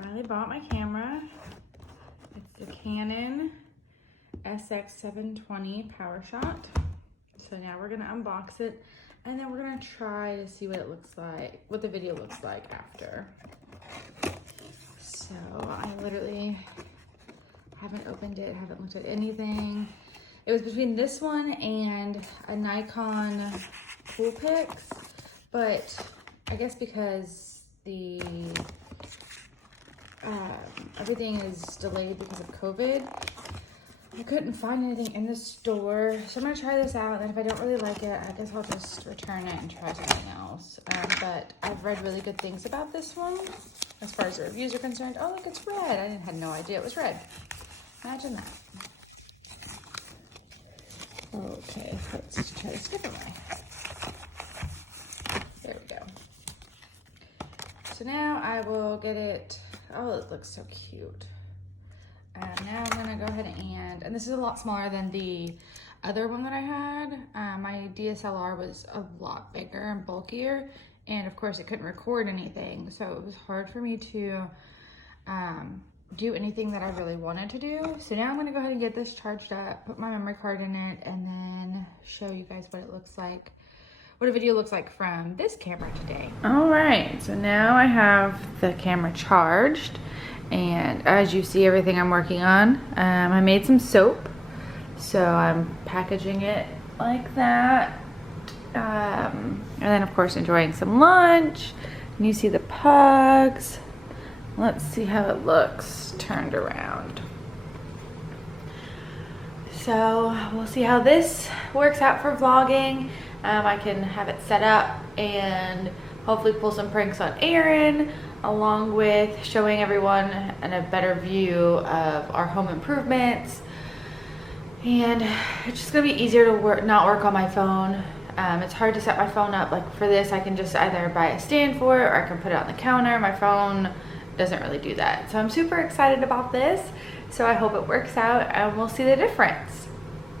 finally bought my camera. It's the Canon SX720 Powershot. So now we're gonna unbox it and then we're gonna try to see what it looks like, what the video looks like after. So I literally haven't opened it, haven't looked at anything. It was between this one and a Nikon COOLPIX, but I guess because the everything is delayed because of COVID, I couldn't find anything in the store. So I'm gonna try this out, and if I don't really like it, I guess I'll just return it and try something else. But I've read really good things about this one as far as the reviews are concerned. Oh, look, it's red. I had no idea it was red. Imagine that. Okay, let's try to skip away. There we go. So now I will get it. Oh, it looks so cute. Now I'm gonna go ahead and this is a lot smaller than the other one that I had. My DSLR was a lot bigger and bulkier, and of course it couldn't record anything, so it was hard for me to do anything that I really wanted to do. So now I'm gonna go ahead and get this charged up, put my memory card in it, and then show you guys what it looks like, what a video looks like from this camera today. All right, so now I have the camera charged, and as you see, everything I'm working on, I made some soap, so I'm packaging it like that, and then of course enjoying some lunch, and you see the pugs. Let's see how it looks turned around. So we'll see how this works out for vlogging. I can have it set up and hopefully pull some pranks on Aaron, along with showing everyone a better view of our home improvements. And it's just gonna be easier to not work on my phone. It's hard to set my phone up. Like for this, I can just either buy a stand for it or I can put it on the counter. My phone doesn't really do that. So I'm super excited about this. So I hope it works out and we'll see the difference.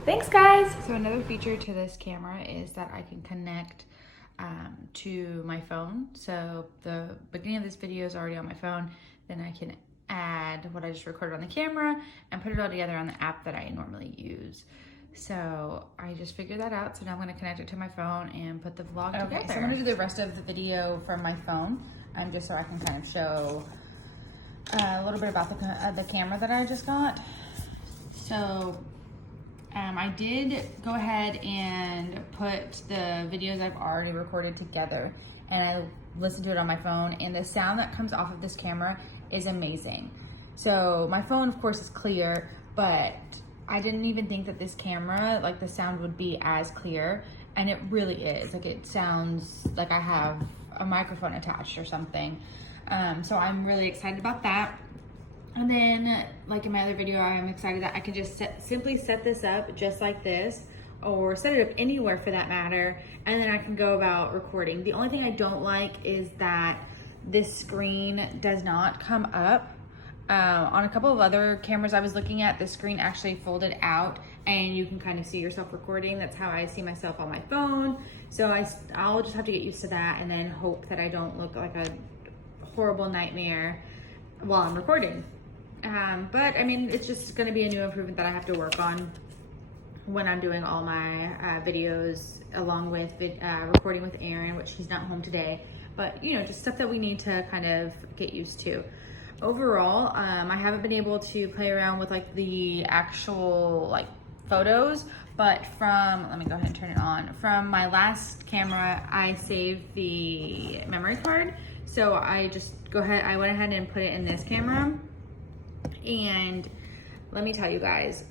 Thanks, guys. So another feature to this camera is that I can connect to my phone. So the beginning of this video is already on my phone. Then I can add what I just recorded on the camera and put it all together on the app that I normally use. So I just figured that out. So now I'm gonna connect it to my phone and put the vlog together. So I'm gonna do the rest of the video from my phone, just so I can kind of show a little bit about the camera that I just got. So I did go ahead and put the videos I've already recorded together, and I listened to it on my phone, and the sound that comes off of this camera is amazing. So my phone, of course, is clear, but I didn't even think that this camera, like the sound would be as clear, and it really is. Like it sounds like I have a microphone attached or something. So I'm really excited about that. And then, like in my other video, I'm excited that I can just simply set this up just like this, or set it up anywhere for that matter, and then I can go about recording. The only thing I don't like is that this screen does not come up. On a couple of other cameras I was looking at, the screen actually folded out and you can kind of see yourself recording. That's how I see myself on my phone. So I'll just have to get used to that and then hope that I don't look like a horrible nightmare while I'm recording. But I mean, it's just gonna be a new improvement that I have to work on when I'm doing all my videos, along with recording with Aaron, which he's not home today. But you know, just stuff that we need to kind of get used to. Overall, I haven't been able to play around with like the actual like photos, but let me go ahead and turn it on. From my last camera, I saved the memory card. So I went ahead and put it in this camera. And let me tell you guys,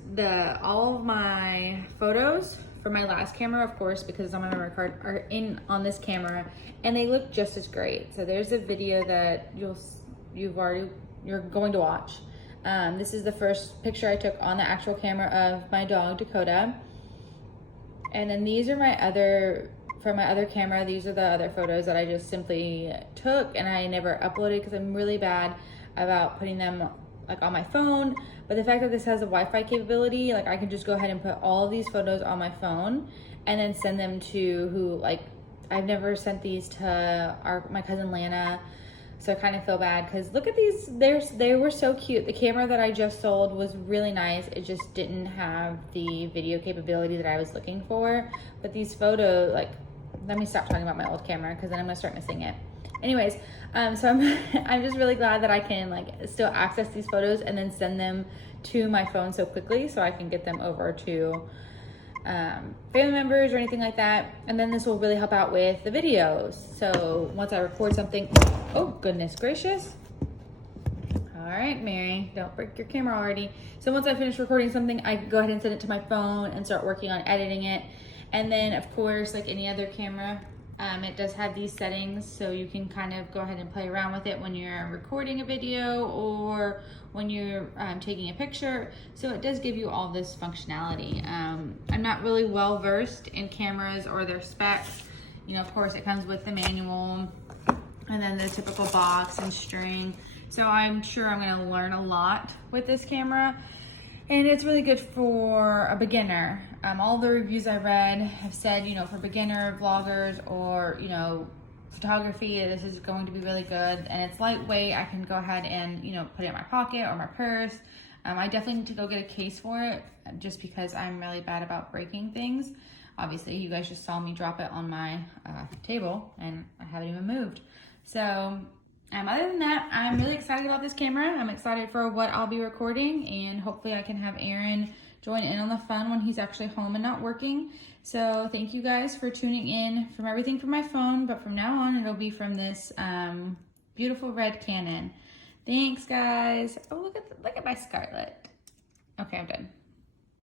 all of my photos from my last camera, of course, because it's on my memory card, are on this camera, and they look just as great. So there's a video that you're going to watch. This is the first picture I took on the actual camera of my dog Dakota, and then these are from my other camera. These are the other photos that I just simply took and I never uploaded because I'm really bad about putting them like on my phone. But the fact that this has a Wi-Fi capability, like I can just go ahead and put all of these photos on my phone and then send them to I've never sent these to my cousin Lana, So I kind of feel bad because look at these, they were so cute. The camera that I just sold was really nice. It just didn't have the video capability that I was looking for. But these photos, like, let me stop talking about my old camera because then I'm gonna start missing it. Anyways, so I'm just really glad that I can like still access these photos and then send them to my phone so quickly so I can get them over to family members or anything like that. And then this will really help out with the videos. So once I record something, oh goodness gracious. All right, Mary, don't break your camera already. So once I finish recording something, I go ahead and send it to my phone and start working on editing it. And then of course, like any other camera, it does have these settings, so you can kind of go ahead and play around with it when you're recording a video or when you're taking a picture. So it does give you all this functionality. I'm not really well versed in cameras or their specs. You know, of course it comes with the manual and then the typical box and string. So I'm sure I'm gonna learn a lot with this camera. And it's really good for a beginner. All the reviews I read have said, you know, for beginner vloggers or, you know, photography, this is going to be really good. And it's lightweight. I can go ahead and, you know, put it in my pocket or my purse. I definitely need to go get a case for it just because I'm really bad about breaking things. Obviously, you guys just saw me drop it on my table and I haven't even moved. So, other than that, I'm really excited about this camera. I'm excited for what I'll be recording, and hopefully I can have Aaron join in on the fun when he's actually home and not working. So thank you guys for tuning in from everything from my phone, but from now on it'll be from this beautiful red Canon. Thanks guys. Oh, look at my Scarlett. Okay, I'm done.